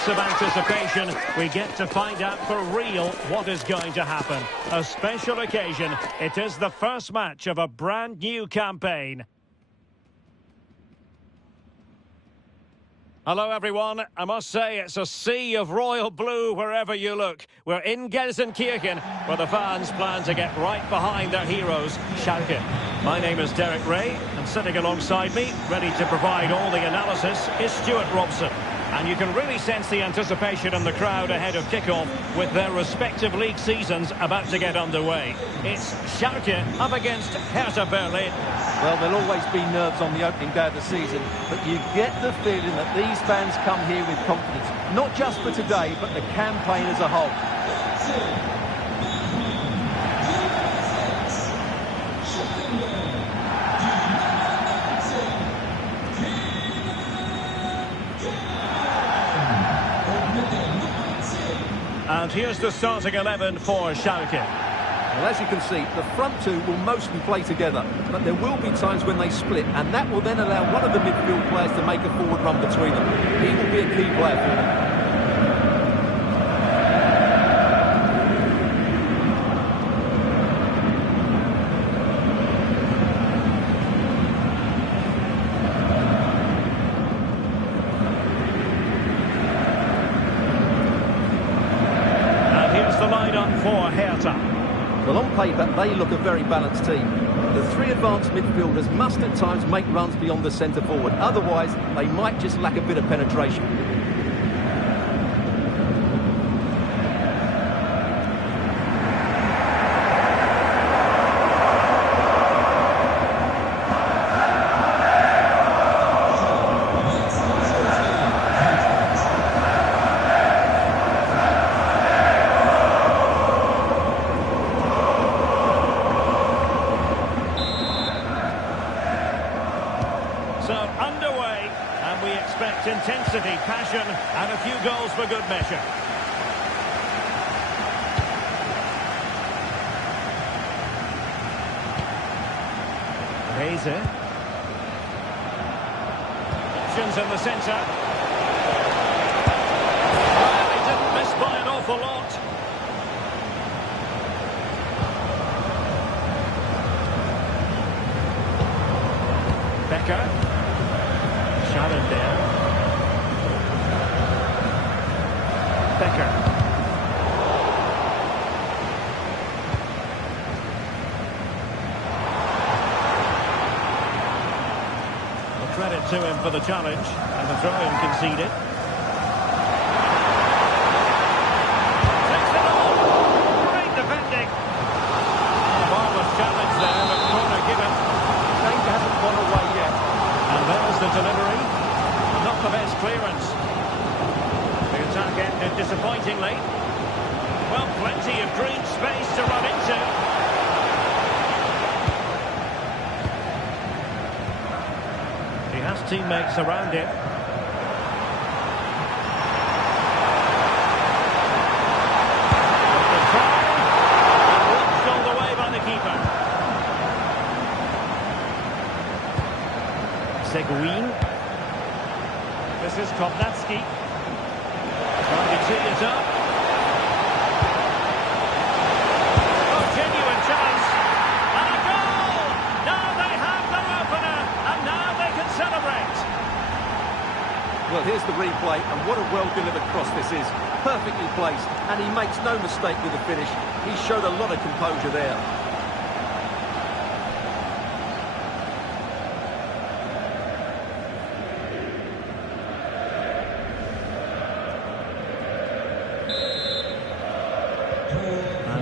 weeks of anticipation, we get to find out for real what is going to happen. A special occasion. It is the first match of a brand new campaign. Hello everyone, I must say it's a sea of royal blue wherever you look. We're in Gelsenkirchen, where the fans plan to get right behind their heroes, Schalke. My name is Derek Ray, and sitting alongside me, ready to provide all the analysis, is Stuart Robson. And you can really sense the anticipation in the crowd ahead of kickoff with their respective league seasons about to get underway. It's Schalke up against Hertha Berlin. Well, there'll always be nerves on the opening day of the season, but you get the feeling that these fans come here with confidence, not just for today, but the campaign as a whole. And here's the starting 11 for Schalke. Well, as you can see, the front two will mostly play together, but there will be times when they split, and that will then allow one of the midfield players to make a forward run between them. He will be a key player for them. For Hertha. Well, on paper, they look a very balanced team. The three advanced midfielders must at times make runs beyond the centre forward. Otherwise, they might just lack a bit of penetration. Intensity, passion, and a few goals for good measure. Reze. Options in the centre. Well, he didn't miss by an awful lot. Becker. Sharon there. Becker. Well, credit to him for the challenge, and the throw-in conceded. Takes it on! Great defending! A marvellous challenge there, but corner given. Change hasn't gone away yet. And there's the delivery. Not the best clearance. Attack ended disappointingly. Well, plenty of green space to run into. He has teammates around him. The try, and blocked all the way by the keeper. Seguin. This is Kovnatski. Trying to tee it up. Oh, genuine chance. And a goal! Now they have their opener, and now they can celebrate. Well, here's the replay, and what a well-delivered cross this is. Perfectly placed, and he makes no mistake with the finish. He showed a lot of composure there.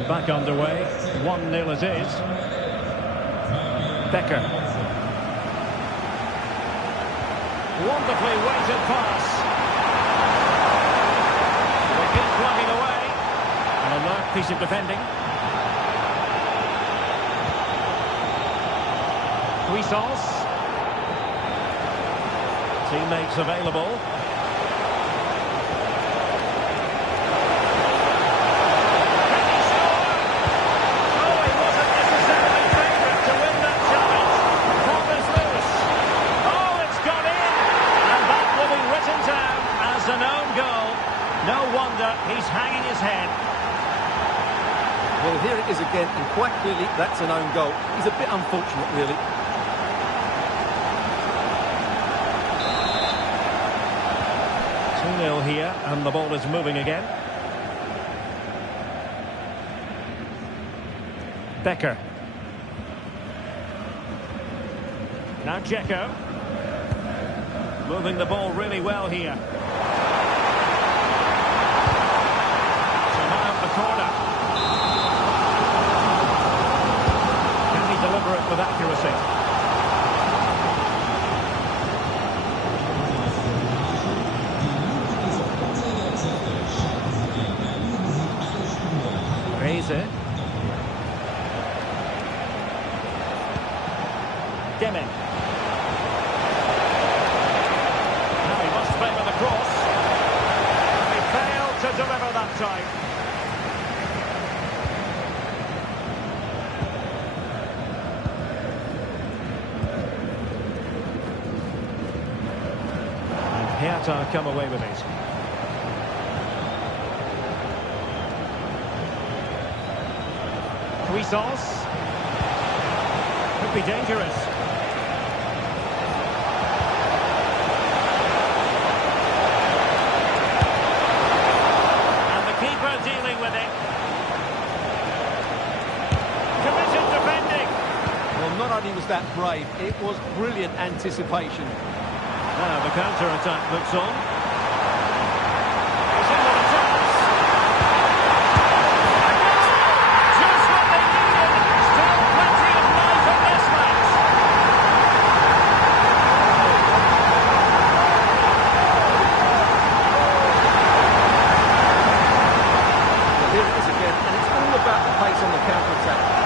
Back underway, 1-0 it is. Becker. Wonderfully weighted pass. They keep plugging away. An alert piece of defending. Cuisance. Teammates available. An own goal. quite clearly that's an own goal. He's a bit unfortunate, really. Here, and the ball is moving again. Becker. Now Dzeko. Moving the ball really well here. So now the corner. Can he deliver it with accuracy? Bine. Now he must play with a cross. And he failed to deliver that time. And Hertha come away with it. Cuisance. Could be dangerous. And the keeper dealing with it. Committed defending. Well, not only was that brave, it was brilliant anticipation. Now the counter-attack looks on.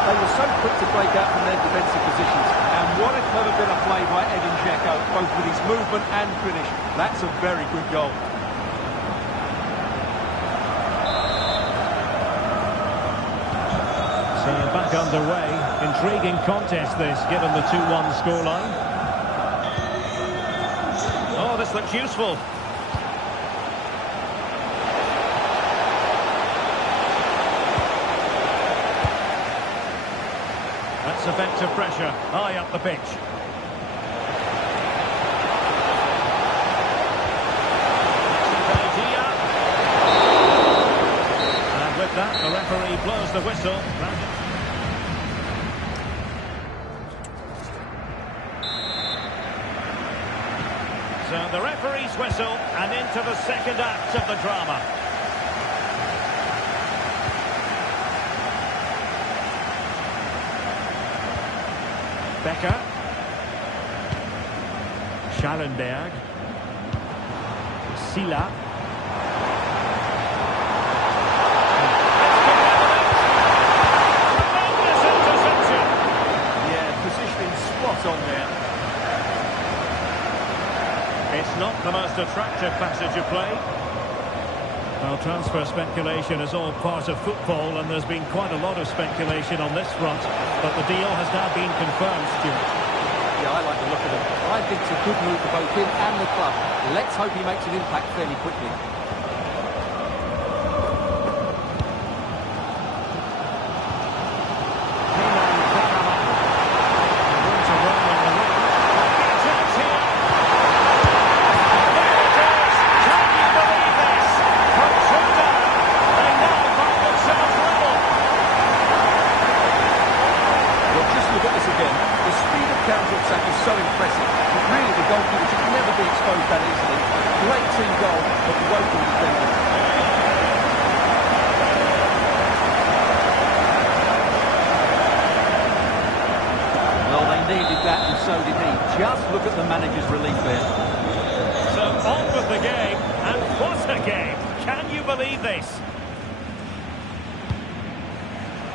They were so quick to break out from their defensive positions. And what a clever bit of play by Dzeko, both with his movement and finish. That's a very good goal. So back underway. Intriguing contest this, given the 2-1 scoreline. Oh, this looks useful. That's effective pressure, high up the pitch. And with that, the referee blows the whistle. So the referee's whistle, and into the second act of the drama. Becker. Schallenberg. Sila. Yeah, positioning spot on there. It's not the most attractive passage of play. Well, transfer speculation is all part of football, and there's been quite a lot of speculation on this front, but the deal has now been confirmed, Stuart. Yeah, I like the look of it. I think it's a good move for both him and the club. Let's hope he makes an impact fairly quickly. Counter-attack is so impressive, but really the goalkeeper should never be exposed that easily. Great team goal, but woeful defending. Well, they needed that, and so did he. Just look at the manager's relief there. So on with the game, and what a game! Can you believe this?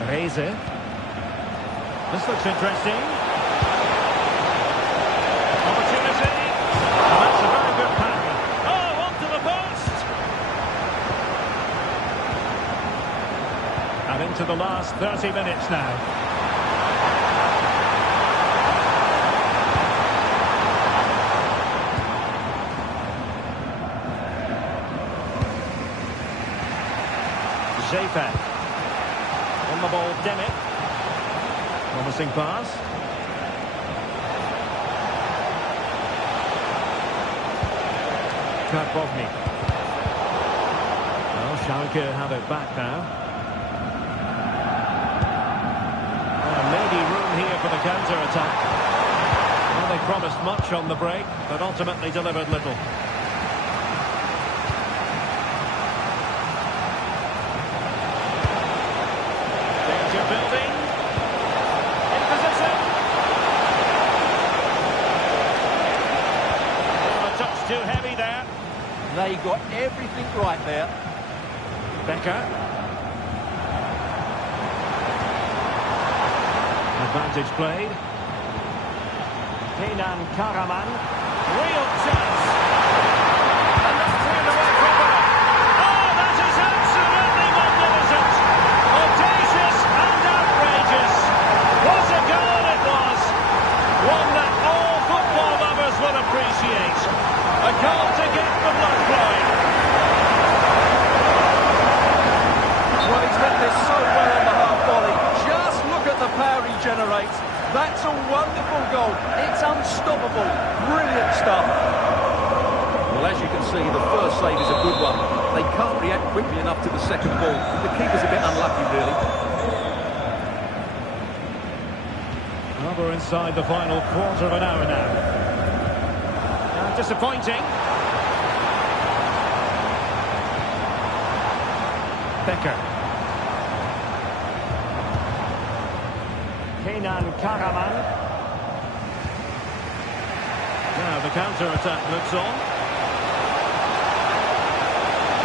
Reise. This looks interesting. Into the last 30 minutes now. Zayfan. On the ball, Demit. Promising pass. Bovny. Well, Schalke have it back now. Maybe room here for the counter-attack. Well, they promised much on the break, but ultimately delivered little. Danger building. In position. Oh, a touch too heavy there. They got everything right there. Becker. Advantage played. Kenan Karaman. Real chance. And that's cleared away properly. Oh, that is absolutely magnificent. Audacious and outrageous. What a goal it was. One that all football lovers will appreciate. A goal to get the blood flowing. Well, he's met this so well on the half volley. Just look at the power he generates. That's a wonderful goal. It's unstoppable. Brilliant stuff. Well, as you can see, the first save is a good one. They can't react quickly enough to the second ball. The keeper's a bit unlucky, really. Well, we're inside the final quarter of an hour now. Disappointing. Becker. Kenan Karaman. Now the counter-attack looks on.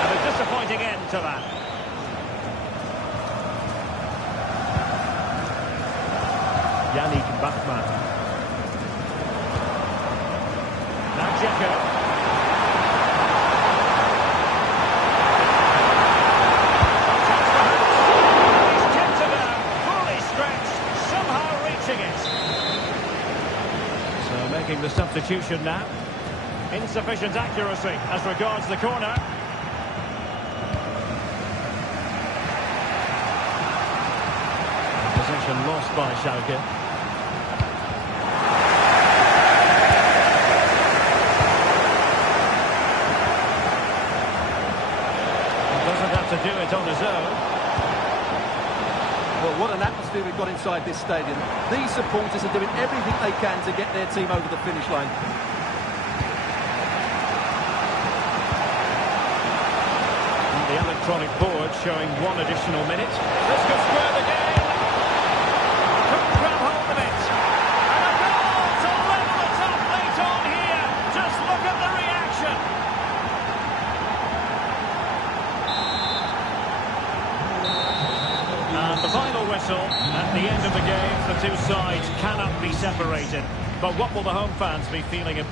And a disappointing end to that. Yannick Bachmann. Now Dzeko. The substitution now. Insufficient accuracy as regards the corner. Possession lost by Schalke. Doesn't have to do it on his own. Well, what an atmosphere we've got inside this stadium. These supporters are doing everything they can to get their team over the finish line. And the electronic board showing one additional minute. This could square the game. Couldn't grab hold of it. And a goal to level it up late on here. Just look at the reaction. And the final whistle. At the end of the game, the two sides cannot be separated. But what will the home fans be feeling?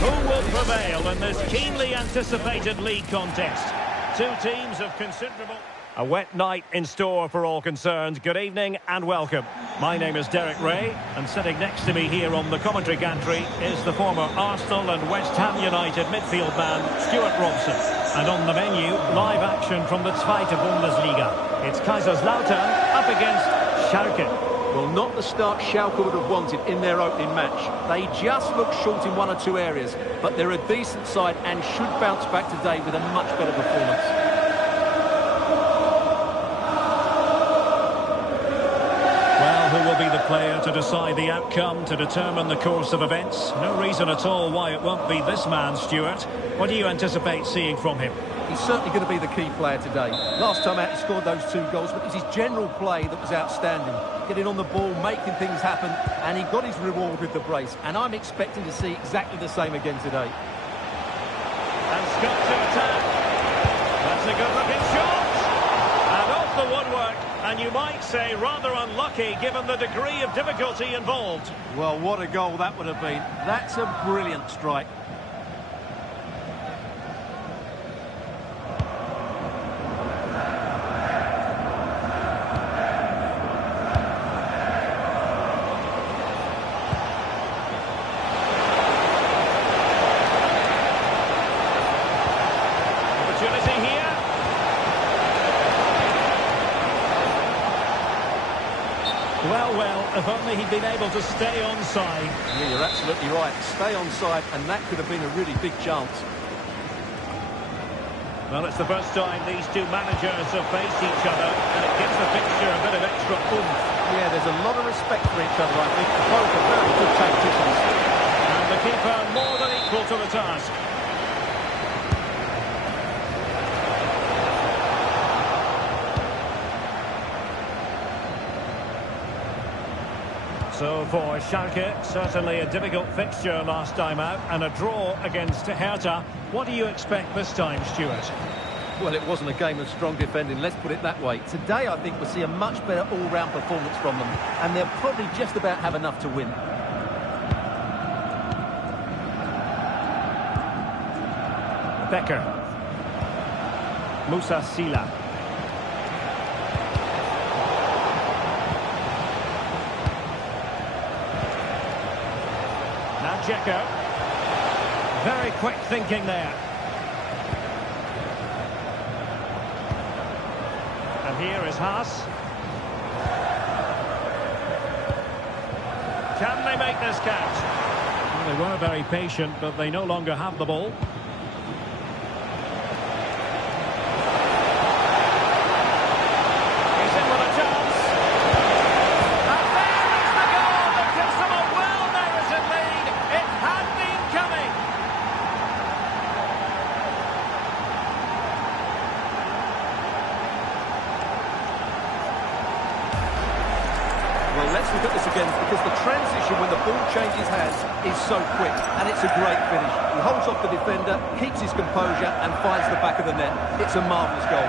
Who will prevail in this keenly anticipated league contest? Two teams of considerable... A wet night in store for all concerned. Good evening and welcome. My name is Derek Ray, and sitting next to me here on the commentary gantry is the former Arsenal and West Ham United midfield man, Stuart Robson. And on the menu, live action from the Zweite Bundesliga. It's Kaiserslautern up against Schalke. Well, not the start Schalke would have wanted in their opening match. They just look short in one or two areas, but they're a decent side and should bounce back today with a much better performance. Who will be the player to decide the outcome, to determine the course of events? No reason at all why it won't be this man, Stuart. What do you anticipate seeing from him? He's certainly going to be the key player today. Last time out he scored those 2 goals, but it was his general play that was outstanding. Getting on the ball, making things happen, and he got his reward with the brace. And I'm expecting to see exactly the same again today. And Scott to attack. That's a good-looking shot. And off the woodwork. And you might say rather unlucky given the degree of difficulty involved. Well, what a goal that would have been. That's a brilliant strike. Opportunity here. Well, if only he'd been able to stay onside. Yeah, you're absolutely right. Stay onside, and that could have been a really big chance. Well, it's the first time these two managers have faced each other, and it gives the fixture a bit of extra oomph. Yeah, there's a lot of respect for each other, I think. Both are very good tacticians. And the keeper more than equal to the task. So for Schalke, certainly a difficult fixture last time out, and a draw against Hertha. What do you expect this time, Stuart? Well, it wasn't a game of strong defending, let's put it that way. Today, I think we'll see a much better all-round performance from them, and they'll probably just about have enough to win. Becker. Musa Sila. Dzeko. Very quick thinking there. And here is Haas. Can they make this catch? Well, they were very patient, but they no longer have the ball. He's in with a chance. And there is the goal that gives them a well-merited lead. It had been coming. Well, let's look at this again, because the transition when the ball changes hands is so quick, and it's a great finish. He holds off the defender, keeps his composure, and finds the back of the net. It's a marvellous goal.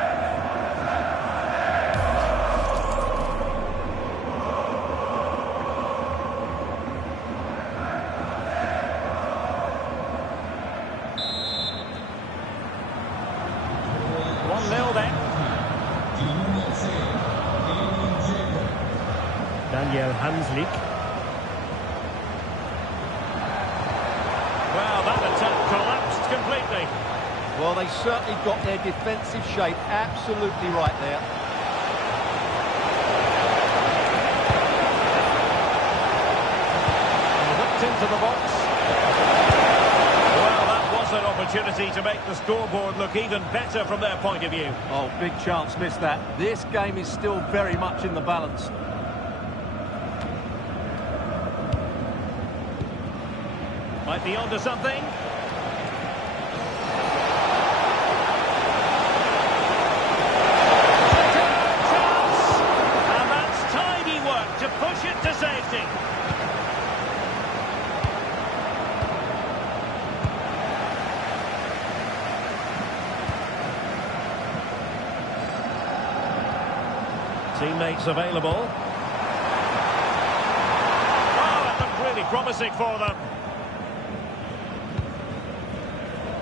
Daniel Hanslik. Well, that attack collapsed completely. Well, they certainly got their defensive shape absolutely right there. Whipped into the box. Well, that was an opportunity to make the scoreboard look even better from their point of view. Oh, big chance, missed that. This game is still very much in the balance. Might be onto something. Chance! And that's tidy work to push it to safety. Teammates available. Oh, that looked really promising for them.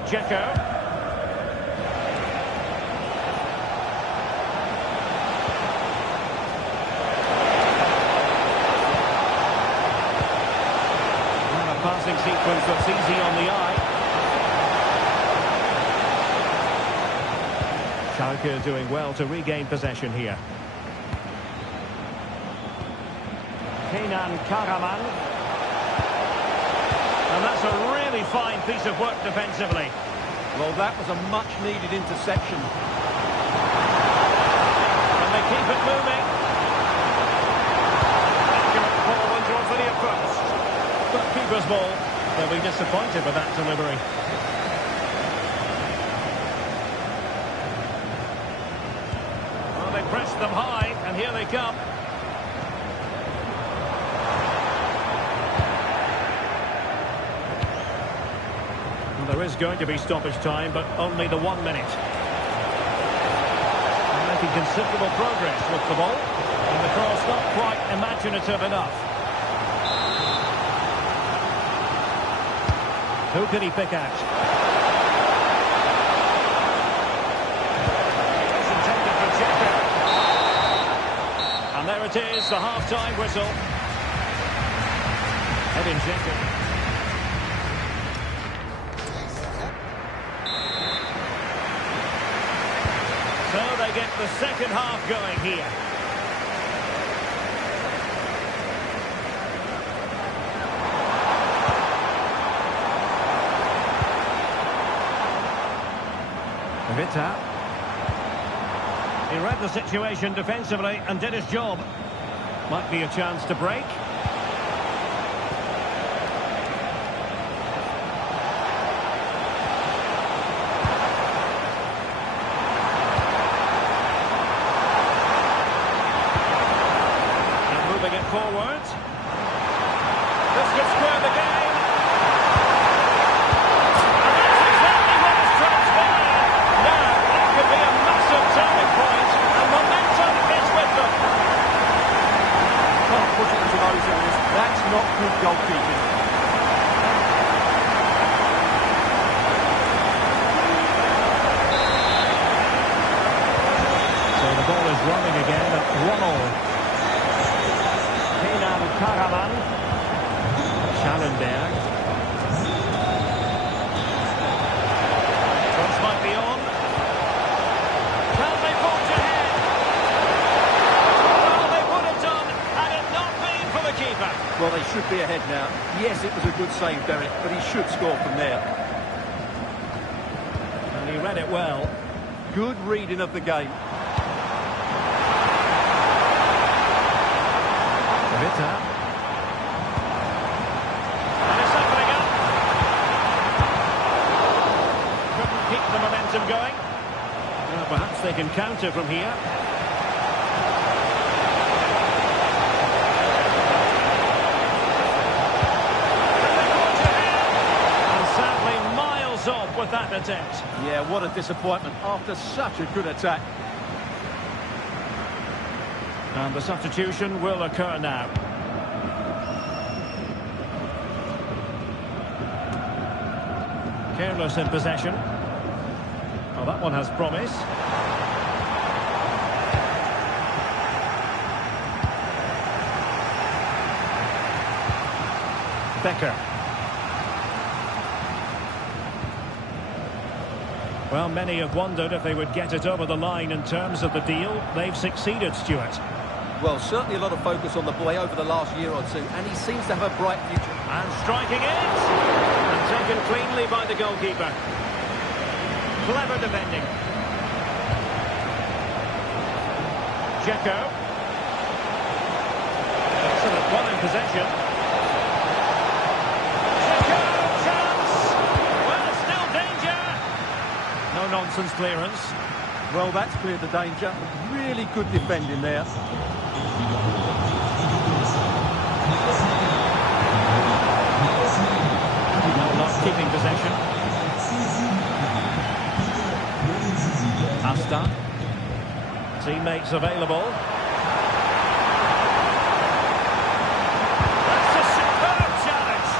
Dzeko. that's easy on the eye. Schalke doing well to regain possession here. Kenan Karaman. And that's a really fine piece of work defensively. Well, that was a much-needed interception. And they keep it moving. Accurate ball in towards the near post. But keeper's ball. They'll be disappointed with that delivery. Well, they pressed them high, and here they come. There is going to be stoppage time, but only the 1 minute. And making considerable progress with the ball. And the cross not quite imaginative enough. Who can he pick out? It's intended for Checker. And there it is, the half-time whistle. Edin Dzeko. So they get the second half going here. Vita. He read the situation defensively and did his job. Might be a chance to break. Forward. This could square the game. And that's exactly what has transpired. Now, that could be a massive turning point, and momentum is with them. Can't push it into those areas. That's not good goalkeeping. So the ball is running again at 1-1. Karaman, Schallenberg. Cross might be on. Can they forge ahead? Well, they would have done had it not been for the keeper. Well, they should be ahead now. Yes, it was a good save, Derek, but he should score from there. And he read it well. Good reading of the game. Vita. And it's opening up. Couldn't keep the momentum going. Well, perhaps they can counter from here. And sadly, miles off with that attempt. Yeah, what a disappointment after such a good attack. And the substitution will occur now. Careless in possession. Oh, that one has promise. Becker. Well, many have wondered if they would get it over the line in terms of the deal. They've succeeded, Stuart. Well, certainly a lot of focus on the boy over the last year or two, and he seems to have a bright future. And striking it! And taken cleanly by the goalkeeper. Clever defending. Dzeko. Excellent one in possession. Dzeko, chance! Well, still danger! No-nonsense clearance. Well, that's cleared the danger. Really good defending there. Not keeping possession. Asta. Teammates available. That's a superb challenge.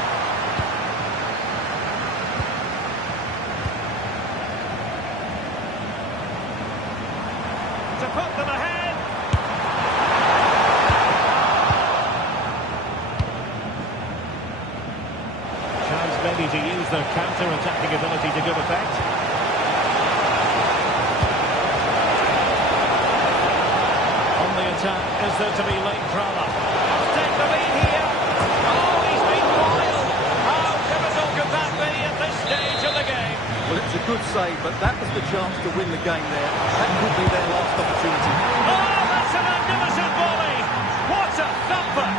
To put them ahead. Chance maybe uses their counter-attacking ability to good effect. On the attack, is there to be late drama? Take the lead here. Oh, he's been wild. How pivotal could that be at this stage of the game? Well, it was a good save, but that was the chance to win the game there. That could be their last opportunity. Oh, that's a magnificent volley. What a thumper.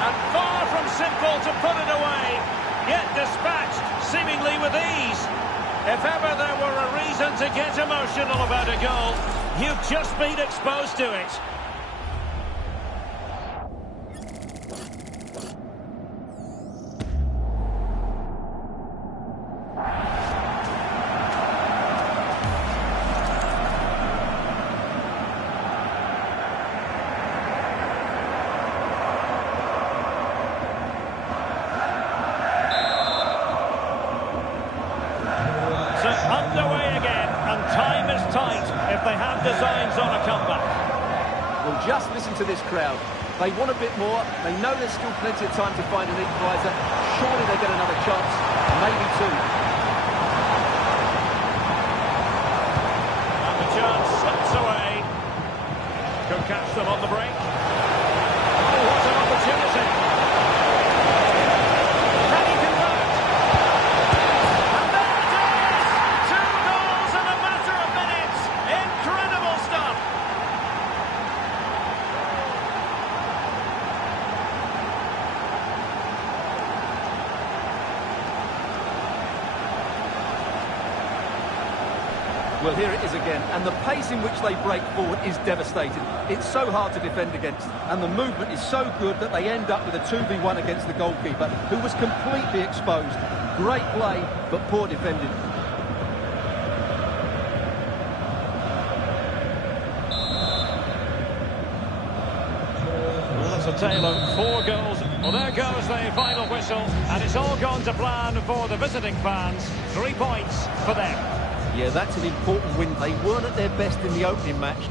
And far from simple to put it away, yet dispatched seemingly with ease. If ever there were a reason to get emotional about a goal, you've just been exposed to it. Underway again, and time is tight if they have designs on a comeback. Well, just listen to this crowd. They want a bit more. They know there's still plenty of time to find an equaliser. Surely they get another chance, maybe two. And the chance slips away. Could catch them on the break. Oh, what an opportunity. Can he convert? And there it is! 2 goals in a matter of minutes. Incredible stuff. Well, here it is again, and the pace in which they break forward is devastating. It's so hard to defend against, and the movement is so good that they end up with a 2v1 against the goalkeeper, who was completely exposed. Great play, but poor defending. Well, it's a tale of 4 goals. Well, there goes the final whistle, and it's all gone to plan for the visiting fans. 3 points for them. Yeah, that's an important win. They weren't at their best in the opening match.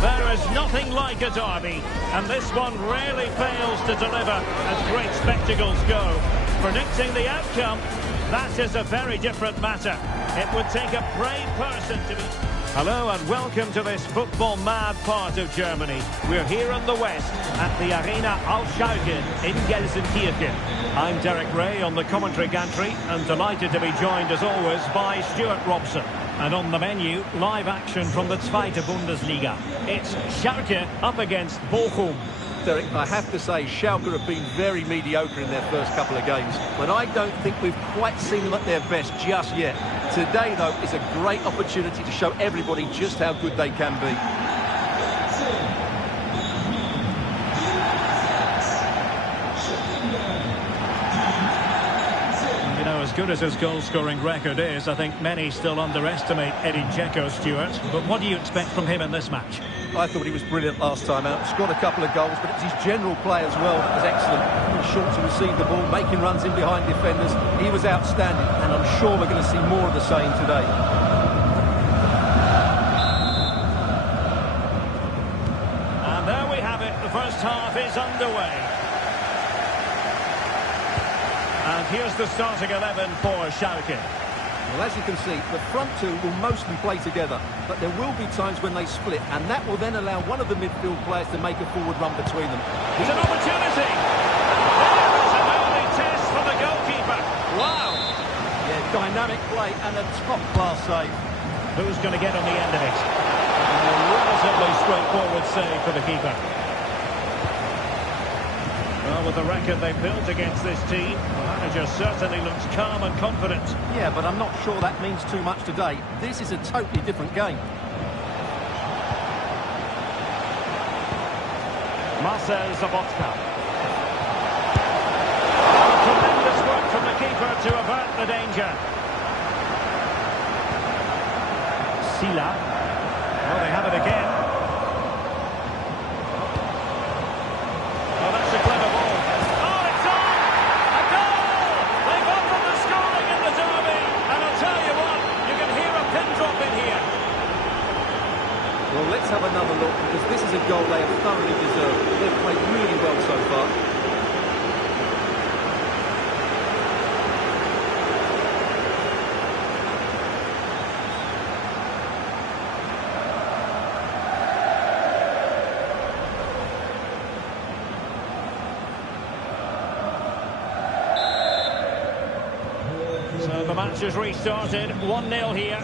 There is nothing like a derby, and this one rarely fails to deliver as great spectacles go. predicting the outcome, that is a very different matter. It would take a brave person to be... Hello and welcome to this football-mad part of Germany. We're here in the west at the Arena Schalke in Gelsenkirchen. I'm Derek Ray on the commentary gantry and delighted to be joined as always by Stuart Robson. And on the menu, live action from the Zweite Bundesliga. It's Schalke up against Bochum. Derek, I have to say, Schalke have been very mediocre in their first couple of games, but I don't think we've quite seen them at their best just yet. Today, though, is a great opportunity to show everybody just how good they can be. You know, as good as his goal-scoring record is, I think many still underestimate Eddie Dzeko, Stuart. But what do you expect from him in this match? I thought he was brilliant last time out. Scored a couple of goals, but it's his general play as well that was excellent. He was short to receive the ball, making runs in behind defenders. He was outstanding, and I'm sure we're going to see more of the same today. And there we have it. The first half is underway. And here's the starting 11 for Schalke. Well, as you can see, the front two will mostly play together, but there will be times when they split, and that will then allow one of the midfield players to make a forward run between them. It's an opportunity! There is an early test for the goalkeeper. Wow! Yeah, dynamic play and a top-class save. Who's going to get on the end of it? A relatively straightforward save for the keeper. Well, with the record they've built against this team, the manager certainly looks calm and confident. Yeah, but I'm not sure that means too much today. This is a totally different game. Marcel Zabotka. Tremendous work from the keeper to avert the danger. Sila. Oh, they have it again. Oh, that's a clever ball. Oh, it's on! A goal! They've opened the scoring in the derby. And I'll tell you what, you can hear a pin drop in here. Well, let's have another look, because this is a goal they have thoroughly deserved. They've played really well so far. So the match has restarted, 1-0 here.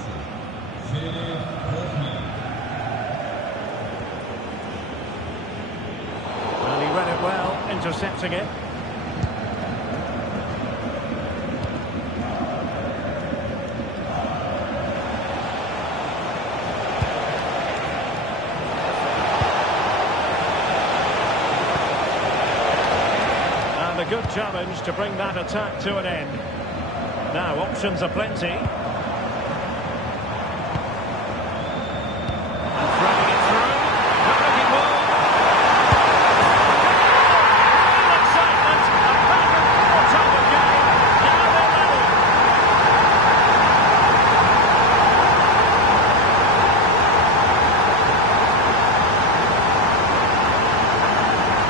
And he read it well, intercepting it. And a good challenge to bring that attack to an end. Now, options are plenty. And throwing it through. Good-looking ball. Excitement. A back and forth type of game. Now they're level.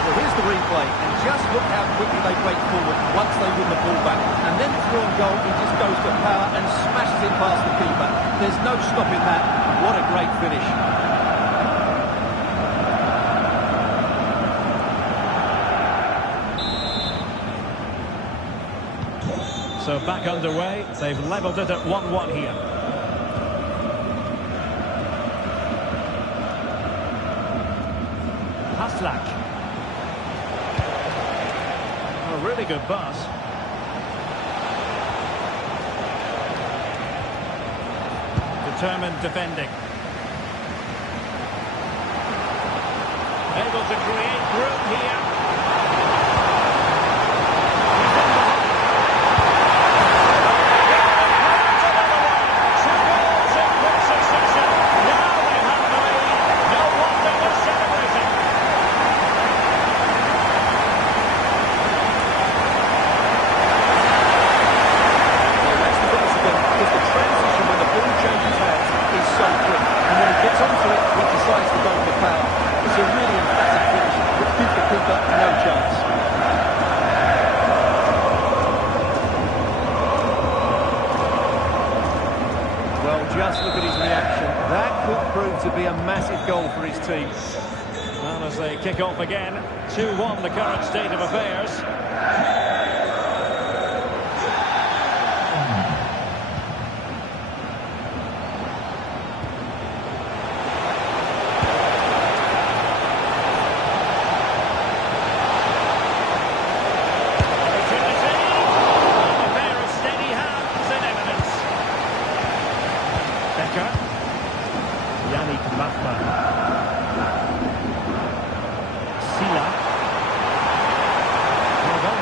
Well, here's the replay, and just look how quickly they break forward once they win the ball back. And then through on goal, he just goes for power and smashes it past the keeper. There's no stopping that. What a great finish. So back underway. They've levelled it at 1-1 here. Haslak. A really good pass. Determined defending. Able to create room here. Just look at his reaction. That could prove to be a massive goal for his team. Well, as they kick off again, 2-1 the current state of affairs.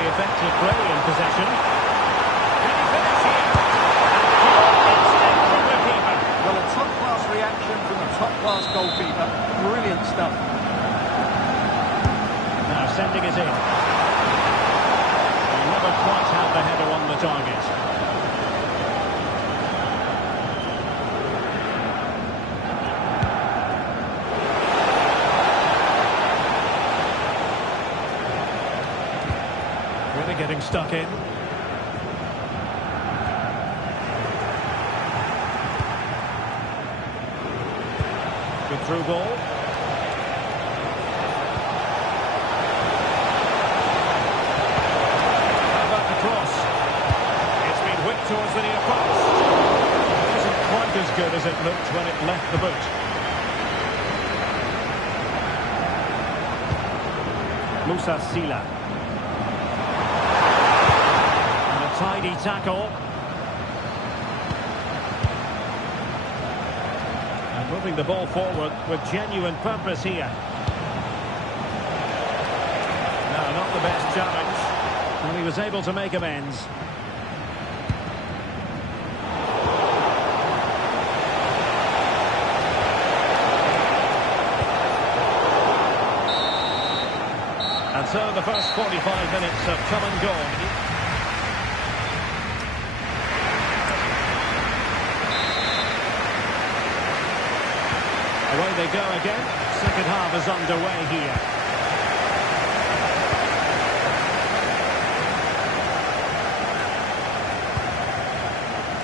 Effective play in possession. Can he finish here? Instinct from the keeper. Well, a top-class reaction from a top-class goalkeeper. Brilliant stuff. Now sending it in. He never quite had the header on the target. Getting stuck in. Good through ball. How about the cross? It's been whipped towards the near post. It isn't quite as good as it looked when it left the boot. Musa Sila. Tidy tackle. And moving the ball forward with genuine purpose here. No, not the best challenge. And he was able to make amends. And so the first 45 minutes have come and gone. Away they go again. Second half is underway here.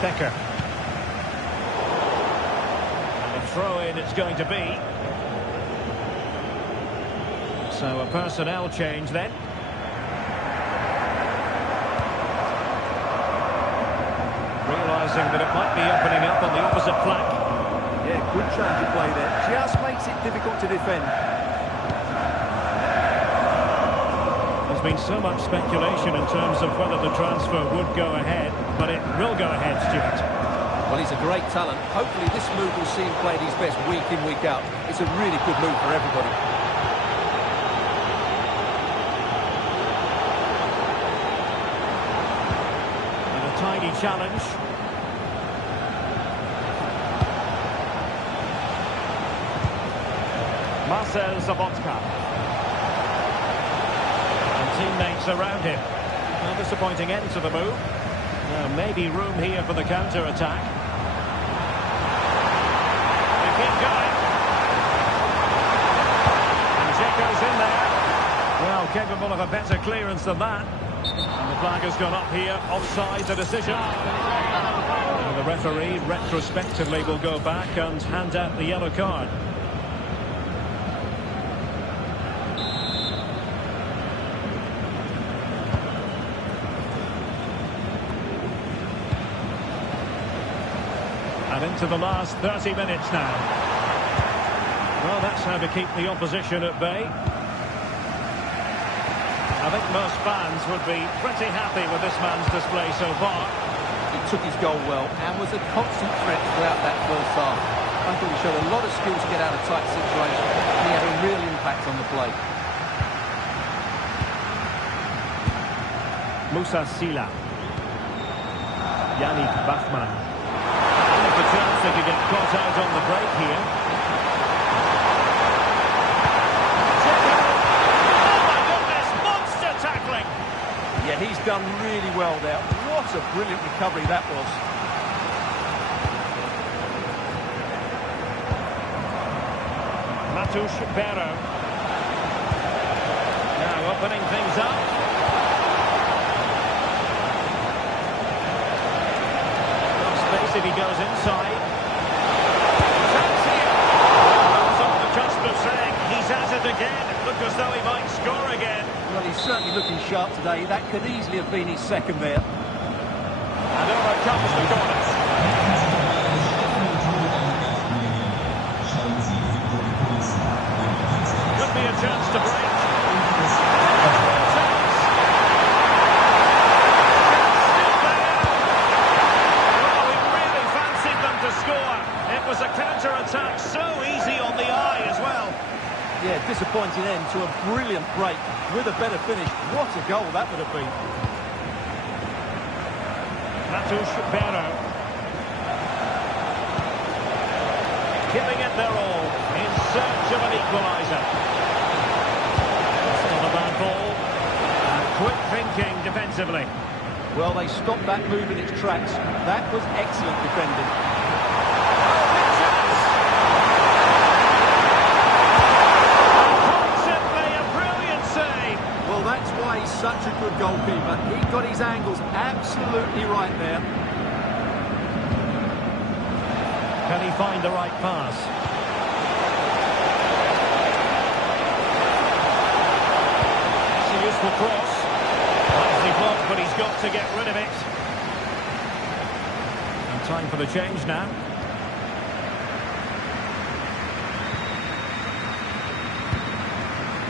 Becker. And a throw-in it's going to be. So a personnel change then. Realising that it might be opening up on the opposite flank. Yeah, good change of play there. Just makes it difficult to defend. There's been so much speculation in terms of whether the transfer would go ahead, but it will go ahead, Stuart. Well, he's a great talent. Hopefully this move will see him play at his best week in, week out. It's a really good move for everybody. And a tidy challenge. Marcel Zabotka. And teammates around him. A disappointing end to the move. Now maybe room here for the counter-attack. They keep going. And Dzeko's in there. Well, capable of a better clearance than that. And the flag has gone up here. Offside the decision. And the referee retrospectively will go back and hand out the yellow card. And into the last 30 minutes now. Well, that's how to keep the opposition at bay. I think most fans would be pretty happy with this man's display so far. He took his goal well and was a constant threat throughout that first half. I thought he showed a lot of skill to get out of tight situations. He had a real impact on the play. Musa Sila. Yannick Bachmann. The chance they could get caught out on the break here. Dzeko. Oh my goodness, monster tackling. Yeah, he's done really well there. What a brilliant recovery that was. Matus Berro. Now opening things up. If he goes inside. certainly looking sharp today. That could easily have been his second there. And over comes the corner. Could be a chance to break. It was a counter-attack, so easy on the eye as well. Yeah, disappointing end to a brilliant break. With a better finish, what a goal that would have been. Barrow. Giving it their all in search of an equaliser. Still a bad ball. And quick thinking defensively. Well, they stopped that move in its tracks. That was excellent defending. That's why he's such a good goalkeeper. He got his angles absolutely right there. Can he find the right pass? It's a useful cross. Nicely blocked, but he's got to get rid of it. And time for the change now.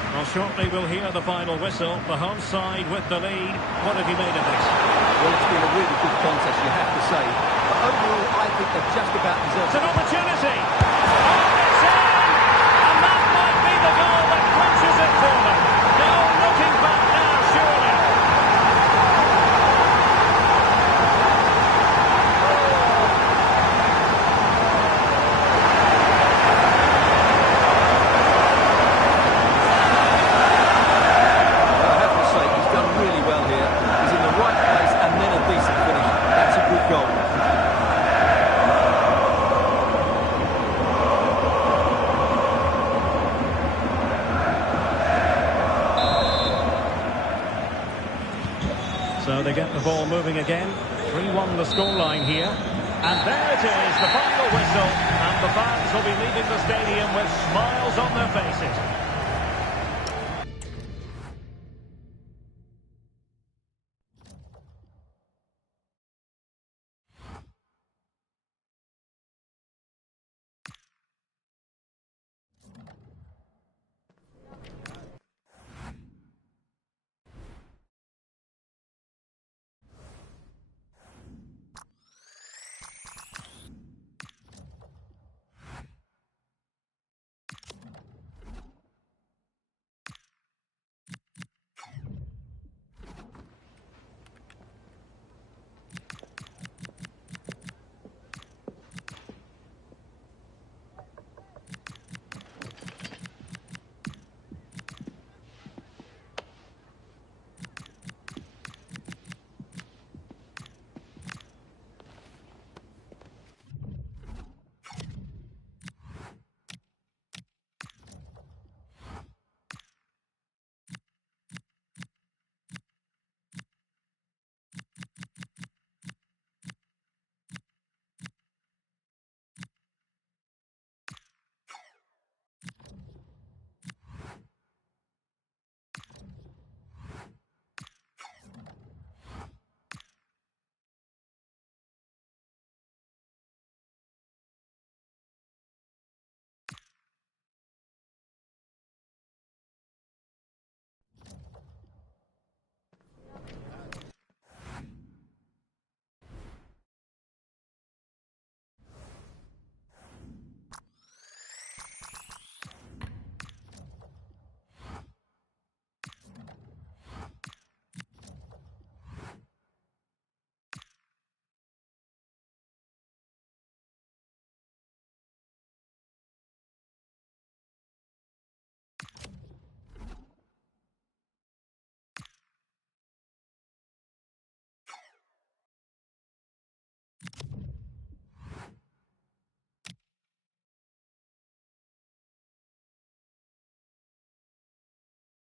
Well, shortly we'll hear the final whistle. The home side with the lead. What have you made of this? Well, it's been a really good contest, you have to say. But overall, I think they've just about deserved it. It's an opportunity! Oh, it's in! And that might be the goal that clinches it for them. No looking back now, surely. So they get the ball moving again. 3-1 the scoreline here. And there it is, the final whistle. And the fans will be leaving the stadium with smiles on their faces.